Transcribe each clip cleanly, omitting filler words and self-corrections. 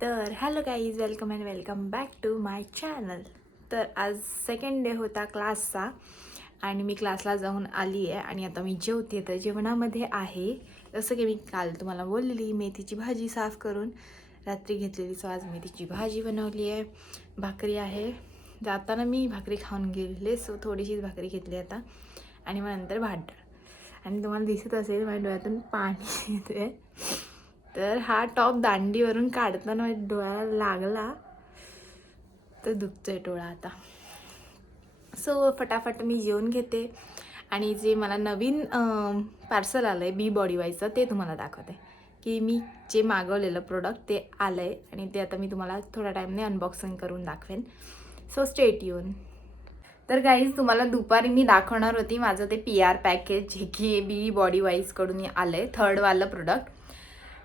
तर hello guys, welcome and welcome back to my channel. तर आज सेकंड डे होता क्लासचा आणि मी क्लासला जाऊन आली आहे आणि आता मी जेवते. तर जेवणामध्ये आहे जसं की मी काल तुम्हाला बोललेली, मेथीची भाजी साफ करून रात्री घेतलेली. सो आज मेथीची भाजी बनवली आहे, भाकरी आहे. जाताना मी भाकरी खाऊन गेलेले, सो थोडीशीच भाकरी घेतली आता आणि मग नंतर भात. आणि तुम्हाला दिसत असेल माझ्या डोळ्यातून पाणी येते. तर हा टॉप दांडीवरून काढताना माझ्या डोळ्याला लागला तर दुखतोय डोळा आता. सो फटाफट मी जेवून घेते आणि जे मला नवीन पार्सल आलं आहे बी बॉडी वाईजचं ते तुम्हाला दाखवते की मी जे मागवलेलं प्रोडक्ट ते आलं आहे आणि ते आता मी तुम्हाला थोड्या टाईमने अनबॉक्सिंग करून दाखवेन. So stay tune. तर गाईज, तुम्हाला दुपारी मी दाखवणार होती माझं ते PR पॅकेज जे की बी बॉडी वाईजकडून आलं आहे, थर्डवालं प्रोडक्ट.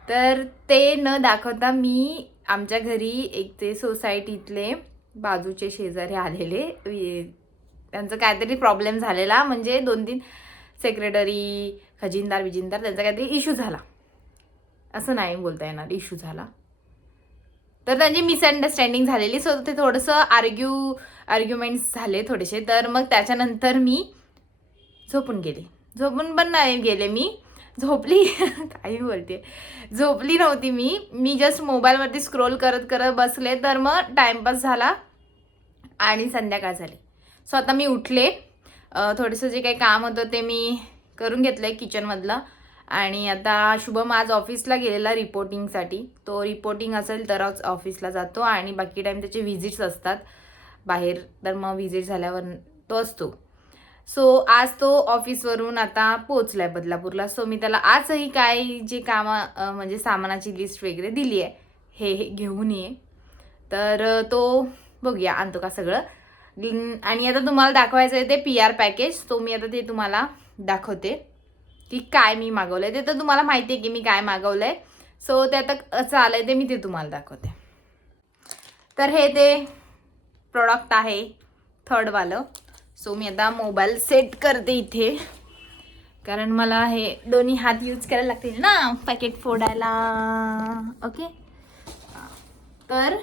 तर ते न दाखवता मी आमच्या घरी एक ते सोसायटीतले बाजूचे शेजारी आलेले, त्यांचं काहीतरी प्रॉब्लेम झालेला, म्हणजे 2-3 सेक्रेटरी खजिनदार त्यांचा काहीतरी इश्यू झाला, असं नाही बोलता येणार, इश्यू झाला. तर त्यांची मिसअंडरस्टँडिंग झालेली. सो ते थोडंसं आर्ग्युमेंट्स झाले थोडेसे. तर मग त्याच्यानंतर मी झोपून पण नाही गेले, मी झोपली काही बोलते, झोपली नव्हती मी जस्ट मोबाईलवरती स्क्रोल करत करत बसले. तर मग टाईमपास झाला आणि संध्याकाळ झाली. सो आता मी उठले, थोडंसं जे काही काम होतं ते मी करून घेतलं आहे किचनमधलं. आणि आता शुभम आज ऑफिसला गेलेला रिपोर्टिंगसाठी. तो रिपोर्टिंग असेल तरच ऑफिसला जातो आणि बाकी टाईम त्याचे व्हिजिट्स असतात बाहेर. तर मग व्हिजिट झाल्यावर तो असतो. सो आज तो ऑफिसवरून आता पोचलाय बदलापूरला. सो मी त्याला आजही काय जे कामं म्हणजे सामानाची लिस्ट वगैरे दिली आहे, हे घेऊन ये. तर तो बघूया आणतो का सगळं. आणि आता तुम्हाला दाखवायचं आहे ते PR पॅकेज. तो मी आता ते तुम्हाला दाखवते की काय मी मागवलंय. ते तर तुम्हाला माहिती आहे की मी काय मागवलंय. सो ते आता असं आलंय ते मी ते तुम्हाला दाखवते. तर हे ते प्रोडक्ट आहे थर्डवालं. सो मी आता मोबाईल सेट करते इथे, कारण मला हे दोन्ही हात यूज करायला लागतील ना पॅकेट फोडायला. ओके, तर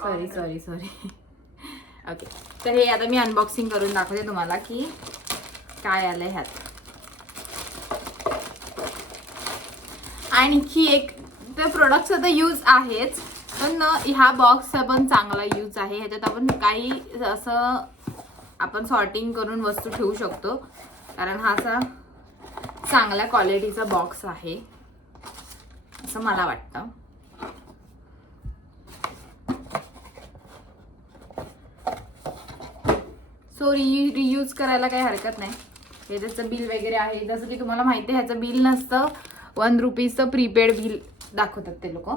सॉरी ओके. तर हे आता मी अनबॉक्सिंग करून दाखवते तुम्हाला की काय आलंय ह्यात. आणखी एक तर प्रोडक्टचा तर यूज आहेच, पण ह्या बॉक्सचा पण चांगला यूज आहे. ह्याच्यात आपण काही असं आपण सॉर्टिंग करून वस्तू ठेवू शकतो, कारण हा असा चांगल्या क्वालिटीचा बॉक्स आहे असं मला वाटतं. सो रियूज करायला काही हरकत नाही. हे त्याचं बिल वगैरे आहे, जसं की तुम्हाला माहिती आहे ह्याचं बिल नसतं, 1 रुपीजचं प्रीपेड बिल दाखवतात ते लोक.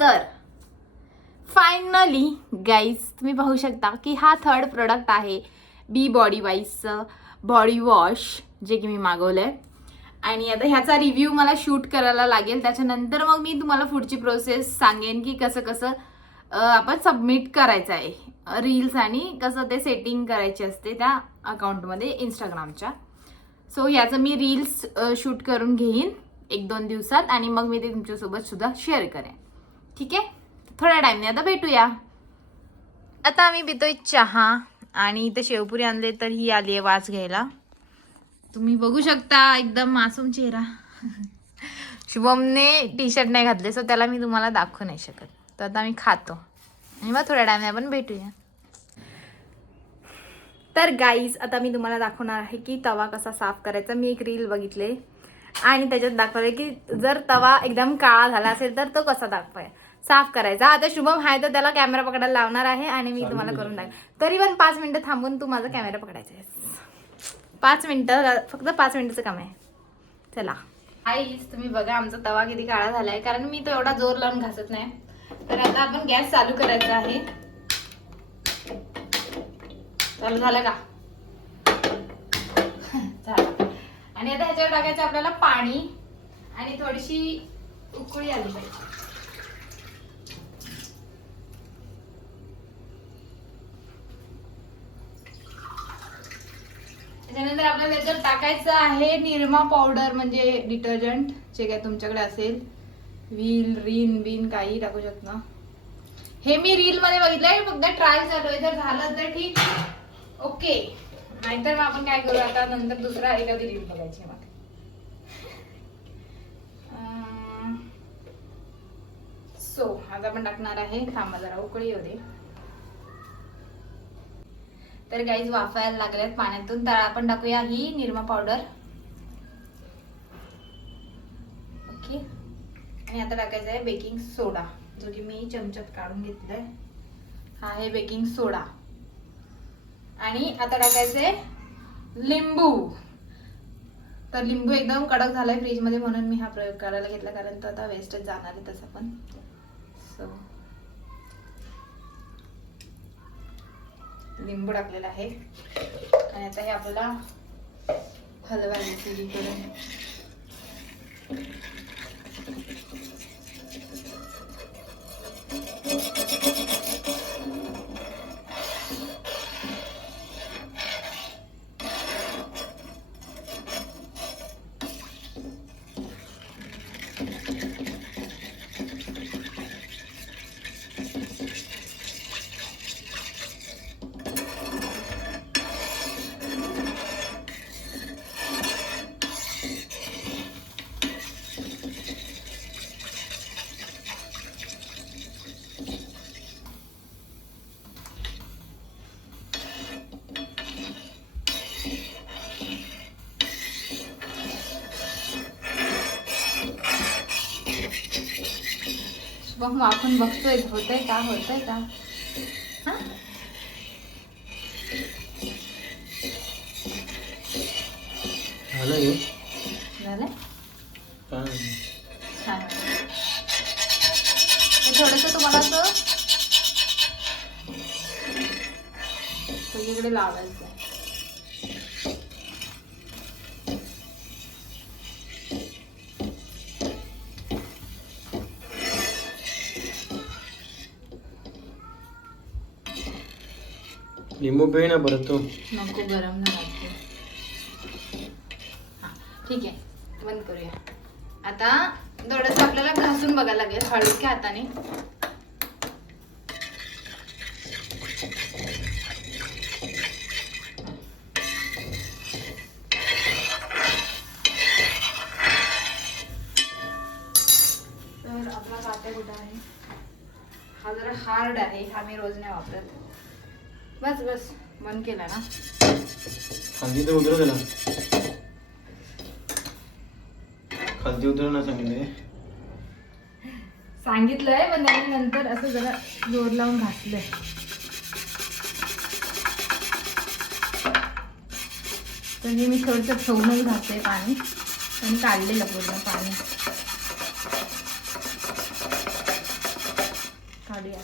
तर फायनली गाईज, तुम्ही पाहू शकता की हा थर्ड प्रोडक्ट आहे बी बॉडी वाईजचं बॉडी वॉश, जे की मी मागवलंय. आणि आता ह्याचा रिव्ह्यू मला शूट करायला लागेल, त्याच्यानंतर मग मी तुम्हाला पुढची प्रोसेस सांगेन की कसं कसं आपण सबमिट करायचं आहे रील्स आणि कसं ते सेटिंग करायची असते त्या अकाउंटमध्ये इंस्टाग्रामच्या. सो याचं मी रील्स शूट करून घेईन 1-2 दिवसात आणि मग मी ते तुमच्यासोबत सुद्धा शेअर करेन. ठीक आहे, थोड्या टाईमने आता भेटूया. आता आम्ही पितोय चहा आणि इथे शेवपुरी आणले, तर ही आली आहे वास घ्यायला. तुम्ही बघू शकता एकदम मासूम चेहरा. शुभमने टी-शर्ट नाही घातले, सो त्याला मी तुम्हाला दाखवू नाही शकत. तर आता आम्ही खातो आणि मग थोड्या टाइमने आपण भेटूया. तर गाईज, आता मी तुम्हाला दाखवणार आहे की तवा कसा साफ करायचा. मी एक रील बघितले आणि त्याच्यात दाखवले की जर तवा एकदम काळा झाला असेल तर तो कसा साफ करायचा. आता शुभम आहे तर त्याला कॅमेरा पकडायला लावणार आहे आणि मी तुम्हाला करून दाखवेन. तरी पण 5 मिनिटं थांबून तू माझा कॅमेरा पकडायचा आहे. 5 मिनिटं, फक्त 5 मिनिटाचं काम आहे. चला गाईज, तुम्ही बघा आमचा तवा किती काळा झालाय, कारण मी तो एवढा जोर लावून घासत नाही. तर आता आपण गॅस चालू करायचा आहे. चालू झालं का? झालं. आणि आता ह्याच्यावर टाकायचं आपल्याला पाणी आणि थोडीशी उकळी आली पाहिजे. त्याच्यानंतर आपल्याला त्याच्यात टाकायचं आहे निरमा पावडर, म्हणजे डिटर्जंट जे काय तुमच्याकडे असेल, व्हील रीन बिन काही टाकू शकता. हे मी रील मध्ये बघितलंय, फक्त ट्राय चालू आहे. जर झालं तर ठीक, ओके. नाहीतर मग आपण काय करू आता, नंतर दुसरा एखादी रील बघायची. मग सो आता आपण टाकणार आहे, थांबा जरा उकळी येऊ दे. तर गाईज वाफायला लागल्यात पाण्यातून, तर आपण टाकूया ही निरमा पावडर. ओके. आणि आता टाकायचं आहे बेकिंग सोडा, जो की मी चमच्यात काढून घेतलाय. हा आहे बेकिंग सोडा. आणि आता टाकायचंय लिंबू. तर लिंबू एकदम कडक झालाय फ्रीज मध्ये, म्हणून मी हा प्रयोग करायला घेतला, कारण तो आता वेस्टच जाणार आहे तसं पण. सो लिंबू टाकलेला आहे. आणि आता हे आपल्याला हलवायचं करून. मग आपण बघतोय होतंय का. हा झालं छान. थोडस तुम्हाला असं सगळीकडे लावायचं. लिंबू पिळ ना परत तो. नको, गरम नाही वाटते. ठीक आहे, बंद करूया. आता थोडंसं आपल्याला घासून बघायला लागेल हळूच्या हाताने. तर आपला काटा कुठं आहे? हा जरा हार्ड आहे, हा मी रोज नाही वापरत. बस बस, बंद केला ना. खाली तर उतरव त्याला, खाली उतरव ना सांगितलंय, पण त्याने नंतर असं जरा जोर लावून घातलंय. तर मी थोडंसं ठेवूनच घातलंय पाणी, आणि काढलेलं पूर्ण पाणी. काढूया.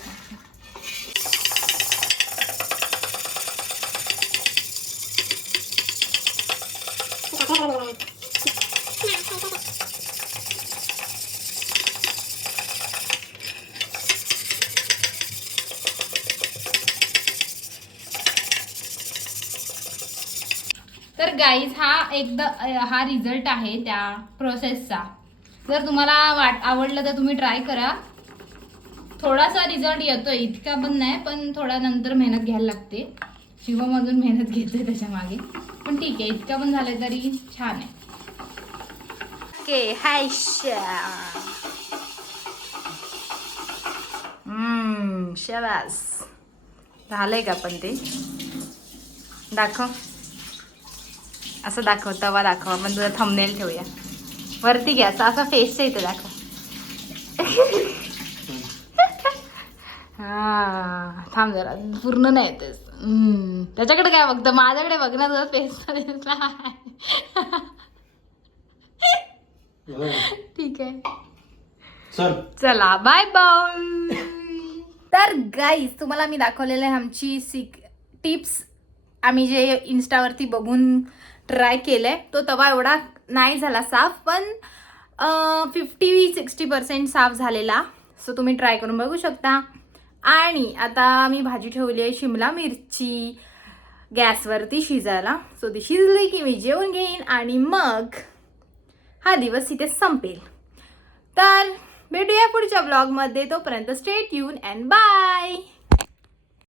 तर गाईज हा रिझल्ट आहे त्या प्रोसेसचा. जर तुम्हाला आवडलं तर तुम्ही ट्राय करा. थोडासा रिझल्ट येतोय, इतका पण नाही, पण थोडा नंतर मेहनत घ्यायला लागते. शिवम अजून मेहनत घेतोय त्याच्या मागे, पण ठीक आहे, इतका पण झालंय तरी छान आहे. ओके, हाय शाबास. झालंय का पण ते? दाखव, असं दाखव, तवा दाखव. आपण तुझा थंबनेल ठेवूया. वरती घ्या, असा फेसच्या इथे दाखव. हा थांब जरा, पूर्ण नाही येतेस. त्याच्याकडे काय बघतं, माझ्याकडे बघ ना, तुझा फेस दिसला. ठीक आहे, चला बाय बाय. तर गाईज तुम्हाला मी दाखवलेलं आहे आमची टिप्स. आम्ही जे इन्स्टावरती बघून ट्राय केलंय. तो तवा एवढा नाही झाला साफ, पण 50-60% साफ झालेला. सो तुम्ही ट्राय करून बघू शकता. आणि आता मी भाजी ठेवली आहे शिमला मिरची गॅसवरती शिजायला. सो ती शिजली की मी जेवून घेईन आणि मग हा दिवस इथे संपेल. तर भेटूया पुढच्या ब्लॉगमध्ये. तोपर्यंत स्टे ट्यून अँड बाय.